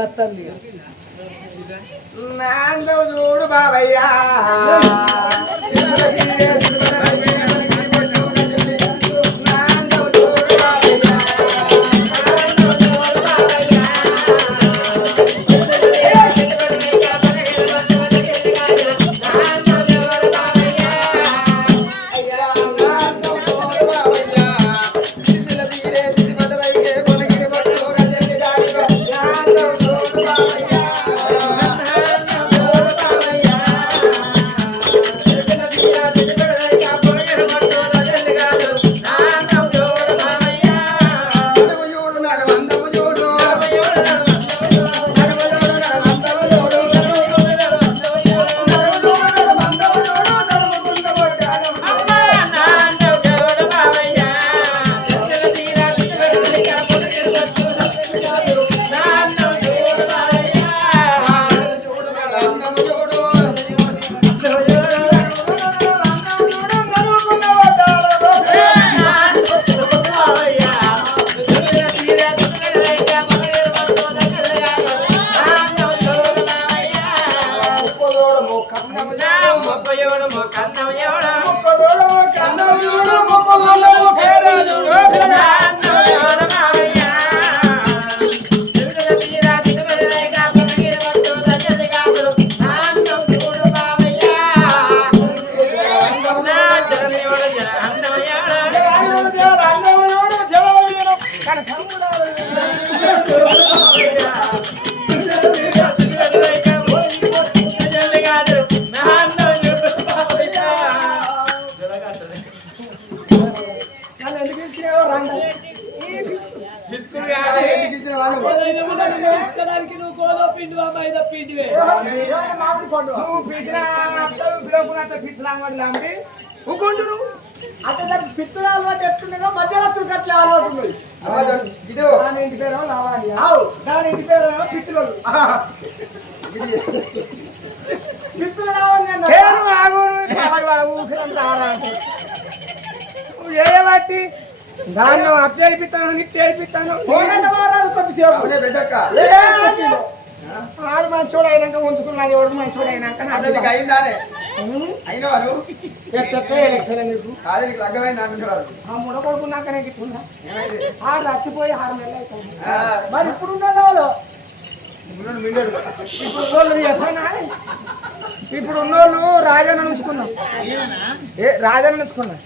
వస్తుంది చూడు బాబయ్యా అసలు పిత్తులు అలవాటు ఎట్లుండదో మధ్యలో కట్ల అలవాటు ఉన్నది. దాని ఇంటి పేరు లావాలి, దాని ఇంటి పేరు పిత్తులు పిత్తులు ఏబట్టి దాన్ని అట్టు ఏడిపిస్తాను ఇట్టు ఏడిపిస్తాను కొద్దిసేపు ఆడు మంచోడు అయినాక ఉంచుకున్నది ఎవరు మంచోడు అయినాక అయిందానే అయిన వారు ముడ కొడుకున్నాకనే గిట్టున్నా ఆడు రచ్చిపోయి 6 నెలలు అవుతుంది. మరి ఇప్పుడు ఉన్నోళ్ళు ఇప్పుడు ఉన్నోళ్ళు రాజాను ఉంచుకున్నాం రాజాను ఉంచుకున్నా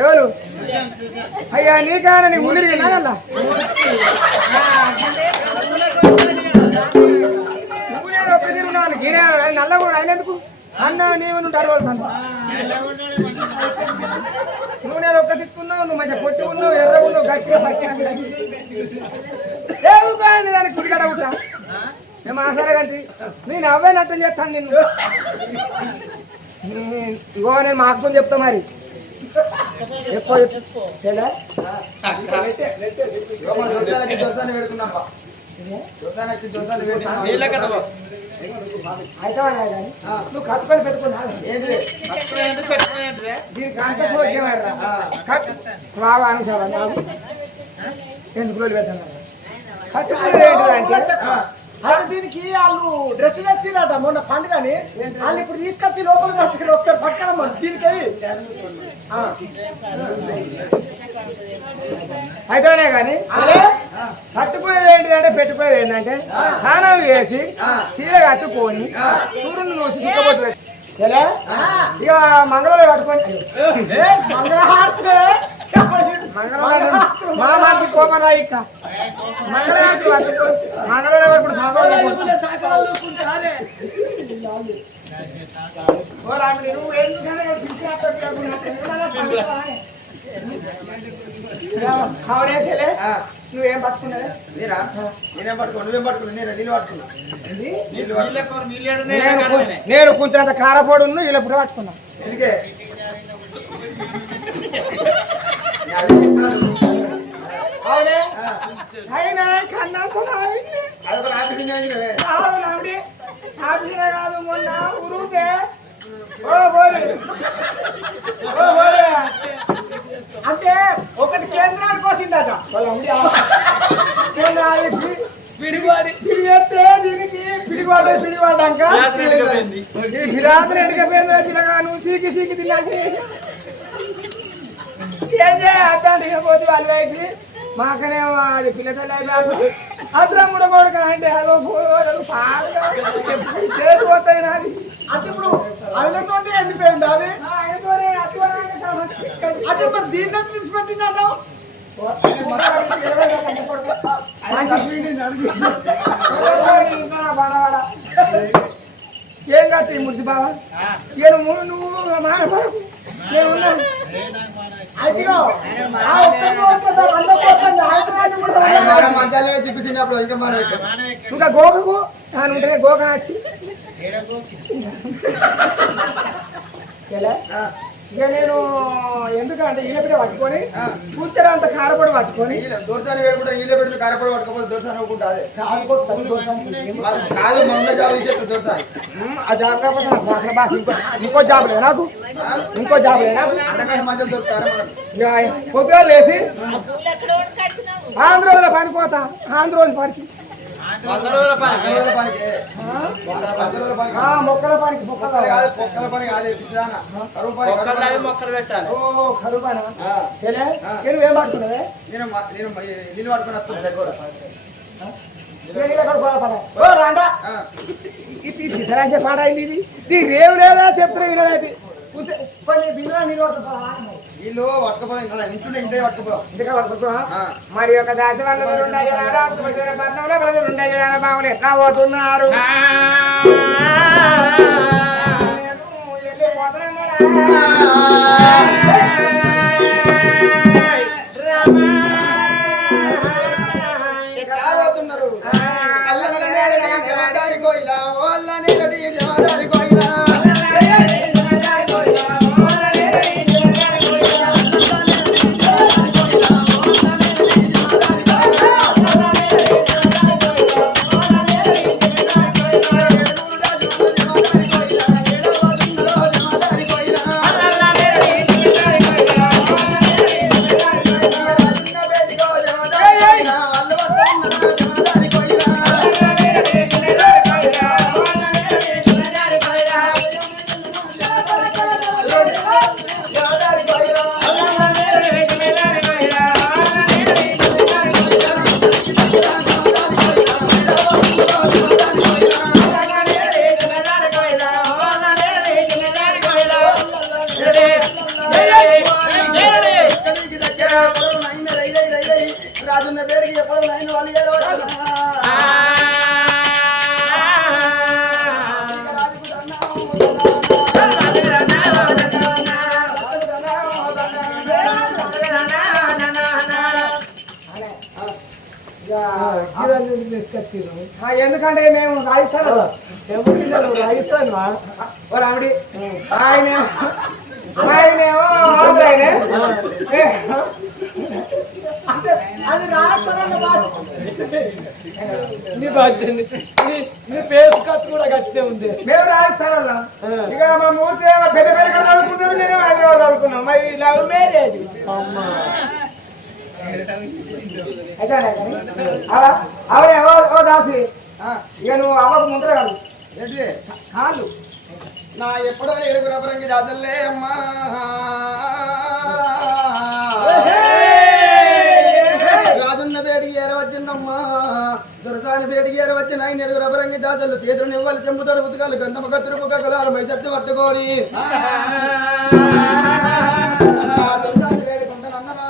ఎవరు అయ్యా నీకాన నీ ఊరికి వెళ్ళాలా నల్ల కూడా అయినందుకు అన్న నీవు నువ్వు అడగలుగుతాను నువ్వు నేను ఒక్క తిక్కున్నావు నువ్వు మంచిగా పొట్టి ఉన్నావు ఎర్ర ఉన్నావు గట్టిగా పట్టి దానికి కుడిగడ ఉంటా మేము ఆసారగంతి నేను అవే నట్టం చేస్తాను నిన్ను ఇగో నేను మా అక్కతో చెప్తా మరి ఎక్కువ నువ్వు కట్టుకొని పెట్టుకున్నా దీనికి అంత బాగా అనుసారా నాకు ఎందుకు రోజులు పెడతాను కట్టుకునేది ఏంటిదంటే అది దీనికి వాళ్ళు డ్రెస్ తెచ్చిరట మొన్న పండుగని వాళ్ళు ఇప్పుడు తీసుకొచ్చి లోపల కట్టుకుని ఒకసారి పక్కన దీనికి అయితేనే కానీ కట్టుకునేది ఏంటిదంటే పెట్టుకునేది ఏంటంటే స్నానం చేసి చీర కట్టుకొని సూర్యుని నోసి సిక్కబోతుంది కదా ఇక మంగళవారం కట్టుకొని మంగళహారతి మా మాకి కోపం రా ఇక్క మంగళవారం ఇప్పుడు నువ్వేం పట్టుకున్నావే నేనేం పట్టుకో నువ్వేం పట్టుకున్నా నీళ్ళు పట్టుకున్నా నేను కొంచెం కారపొడి వీళ్ళ ఇప్పుడు పట్టుకున్నా ఎందుకే అవునే అయినా కన్నాతో కాదు మొన్న ఉరుతే అంటే ఒకటి కేంద్రానికి వచ్చిందట కేంద్రానికి పిడికి పడ్డాక ఈ రాత్రి ఎండకపోయింది పిల్లగా నువ్వు సీకి తిన్నాక ఏం చేయాలి పోతే వాళ్ళు బయటికి మాకనేమో అది పిల్లతల్లి అయిపోయి అద్దరం కూడా కొడుకు అంటే అదో పోతాయి నాది అది ఇప్పుడు ఆయనతో ఎండిపోయింది అది అది మరి దీన్ని తీసిపెట్టినాను ఏం కాదు ముడిచి బావా నువ్వు మానపడకు నేనున్నా ఇంకా గోకకు ఉంటేనే గోక నచ్చి ఇక నేను ఎందుకంటే ఈలపిడ పట్టుకొని కూర్చొని అంత కారపొడి పట్టుకొని దోసాన్ని వేయకుండా ఈల పెట్టి కారపొడి పట్టుకోవాలి దోసాన్ని అనుకుంటుంది కాదు మమ్మీ జాబ్ చేసేది దోసాన్ని ఆ జాబ్ కాకపోతే బాస్ ఇంకో జాబ్ లేదు నాకు ఇంకో జాబ్ లేదు నాకు మధ్యలో దొరుకుతారు పొద్దుగా లేచి ఆంధ్రోజుల పని పోతా ఆంధ్రోజు పనికి మొక్కల పనికి మొక్కల పని కాదు మొక్కలు పెట్టాలి కరువు పని ఏం పట్టుకున్నావే నేను నీళ్ళు పట్టుకుని వస్తాను పాడైంది ఇది రేవు లేదా చెప్తున్నా వినలేదు వీళ్ళు పట్టుకుపోయి ఇంట్లో ఇంటే పట్టుకుపోవా మరి ఒక దాసి వాళ్ళు బాగులు ఎట్లా పోతున్నారు పోతున్నారు జమాదారి కోయిలా వాళ్ళ నేరడి జమాదారి కోయిలా రాజున్న పేరుకి ఎప్పుడు నైన్ వాళ్ళు ఎందుకంటే మేము రాయిస్తాను రాయిస్తాను ఆవిడ ఆయనేమో అది నీ పేరు కట్టు కూడా గట్టే ఉంది మేము రాయిస్తాను ఇక మా మూర్తి పెద్ద పెద్ద చదువుకుంటాడు నేను హైదరాబాద్ చదువుకున్నాం మరి లవ్ మ్యారేజ్ అవే ఓ దాసి ఇక నువ్వు అవ్వకు ముందర కాదు ఏంటి కాదు నా ఎప్పుడో ఏడుగు రబరంగి దాదల్లే అమ్మా రాజున్న పేటికి ఏరవచ్చిందమ్మా దొరసాని పేటికి ఏరవచ్చిన ఆయన ఏడుగు రబరంగి దాదలు చేతులు నివ్వాలి చెంపుతోడు పుతకాలు గంధమ కత్తురు పుక్కలాలు మైసత్తు పట్టుకోని దొరసాని వేడుకుంటానన్నమా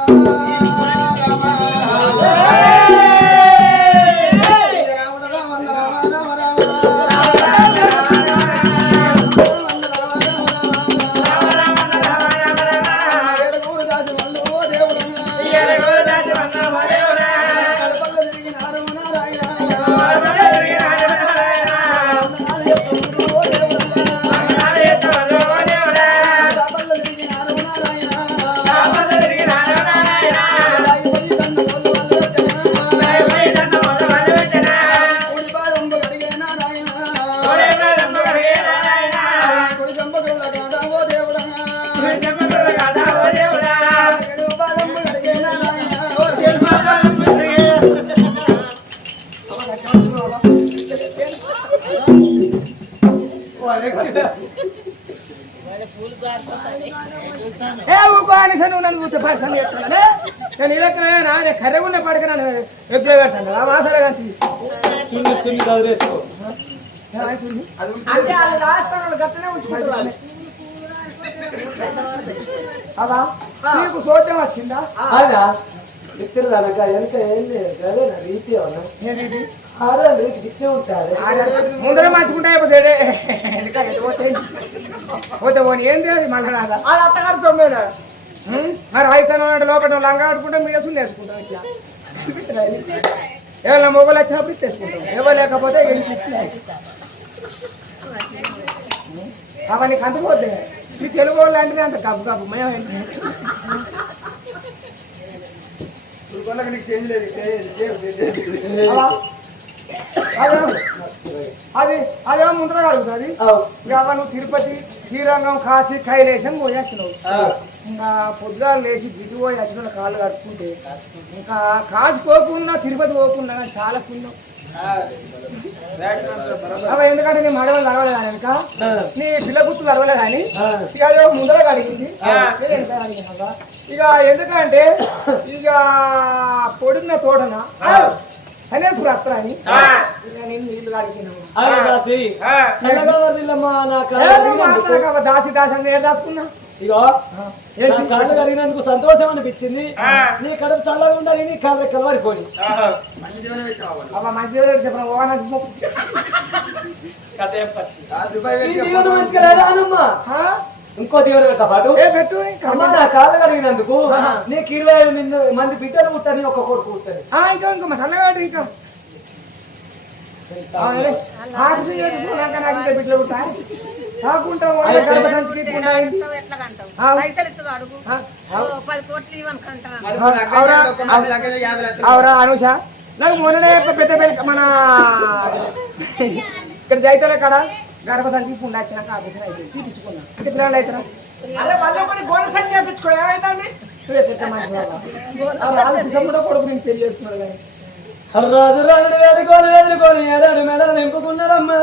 నారాయణ ఏ ఊకో అని నువ్వు నన్ను కూర్చో పరిశ్రమ చేస్తానే నేను ఇలక్కనా నేను కర్రెగున్న పడక నన్ను ఎగ్గే పెడతాను ఆ మాసాల గంతి అంటే వాళ్ళు రాస్తాను గట్టనే ఉంచుకుంటున్నాను అలా నీకు సోద్యం వచ్చిందా అదా ఇద్దరు అనక ఎంత ఏంది అదేనా రీతి అవునా ఏంటి ఆడాలి ఇచ్చే ఉంటారు ముందర మంచుకుంటాయి పోతే పోనీ ఏంది అది మళ్ళీ రాదా అది అత్తగారు తొమ్మిది మరి అయితే లోపల లంగా ఆడుకుంటే మీద సున్ని వేసుకుంటాం ఇట్లా ఏమైనా మొగలు వచ్చినప్పుడు ఇచ్చేసుకుంటాం ఎవరు లేకపోతే ఏం అవన్నీ కంటుకోద్ది ఈ తెలుగు వాళ్ళు అంటే అంత గబ్బు గబ్బు మేము నీకు చేంజ్ లేదు అది అదేమో ముందర అడుగుతుంది ఇక నువ్వు తిరుపతి శ్రీరంగం కాశీ కైలేశం పోయేస్తున్నావు ఇంకా పొద్దుగాలు లేచి దిగి పోయి వచ్చిన కాళ్ళు కట్టుకుంటే ఇంకా కాశీ పోకున్నా తిరుపతి పోకున్నా కానీ చాలా పుణ్యం ఎందుకంటే నీ మడవలు అరవలేదు కానీ ఇంకా నీ పిల్ల గుర్తులు అరవలేదు కానీ ఇక అదే ముందర కడిగింది ఇక ఎందుకంటే ఇక పొడిన తోటన అనే అత్ర అని నేను నీళ్లు దాసి దాసి అని ఏడు దాచుకున్నా ఇగో కాళ్ళు కలిగినందుకు సంతోషం అనిపించింది నీ కడుపు చల్లగా ఉండాలి నీ కాళ్ళు కలవడిపోయి అబ్బా మంచిగా చెప్పిన ఇంకో తీవ్రత పాటు పెట్టు నా కాళ్ళు కలిగినందుకు నీకు 20 మంది బిడ్డలు పుట్టని ఒక కొడుకు పుట్టని ఇంకా ఇంకా మా సన్నగా ఇంకా బిడ్డలు పుట్టాయి కాకుండా గర్భ సంచికి అవురా అనుష నాకు మొన్ననే పెద్ద మన ఇక్కడ జైతల కాడ గర్భ సంచికి పుండా వచ్చినాక ఆఫీసర్ అయిపోయింది తీపించుకున్నా అంటే పిల్లలు అవుతారా అరే మళ్ళీ కొన్ని గోడ సంచి చేయించుకో ఏమైతుంది కొడుకు నేను పెళ్లి చేస్తున్నాడు కానీ రాజు రాజులు వేడుకొని వేడుకొని ఏడాడు మెడలు నింపుకున్నారమ్మా